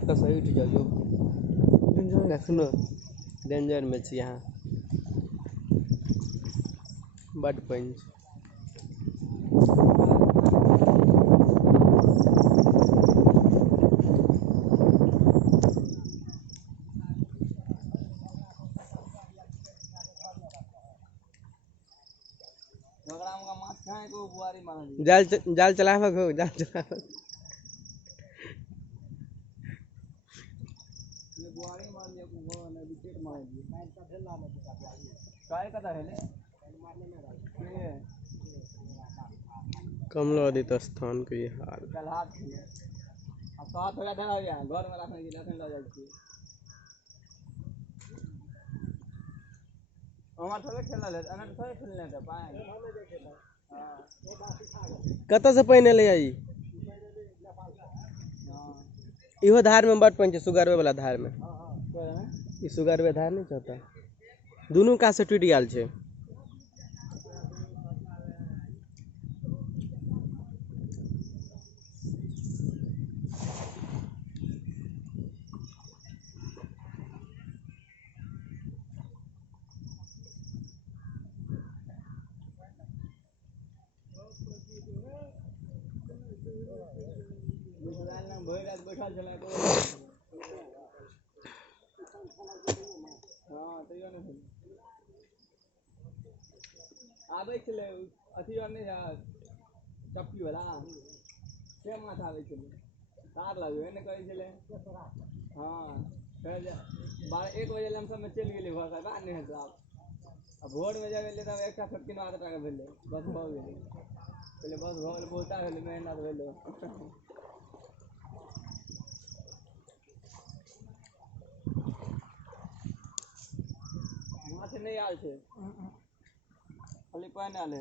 तो सही उठ जाओ सुनो डेंजर में छी यहाँ बड पंच जाल जाल चलावक हो जाल चलावक बुआरी मार लिया को ने विकेट मार दिया काट का खेलना में काय कथा है ले मारने में रहा कमलादित स्थान के ये हाल चल हाथ में अब साथ हो गया था यार घर में रखने के लिए रखने लग जाती हमार थोड़े खेलना ले अनंत थोड़े खेलने थे पाए हमें देखे था हां वो बात सिखा गए कत से पहिने ले आई इहो धार में बट पंच सुगरवे वाला धार में ई सुगरवे धार नहीं चाहता दोनों का से टूट गया छे बैठल चला तो हां तैयो नहीं आबै छले अथी और नहीं चप्पी वाला से माथा आबै छले तार लगबे ने कहै छले हां फिर 1 बजे हम सब में चल गेले घर का नहीं है साहब अब भोर में जाबे ले तब एकटा छोटकी माथा टाका भेले बस हो गेले पहले बस हो गेले बहुता भेले मेहनत भेले नहीं आल छे खाली पानी आले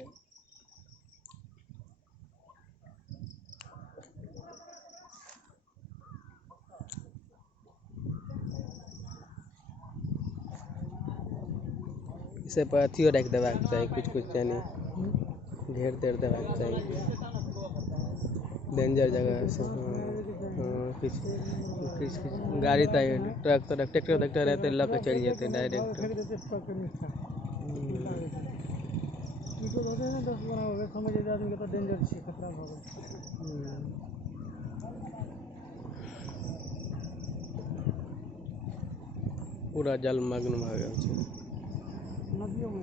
इसे पर अथियो रख देबाक चाहिए कुछ नहीं ढेर देर देबाक चाहिए डेंजर जगह से कुछ गाड़ी ट्रक ट्रैक्टर रहते लग चल जाते डायरेक्ट पूरा जलमग्न भ गेल छै नदियों में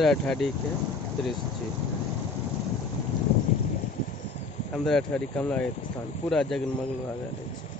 15 के दृश्य छै। 15 कमला स्थान पूरा जगमग लागल अछि।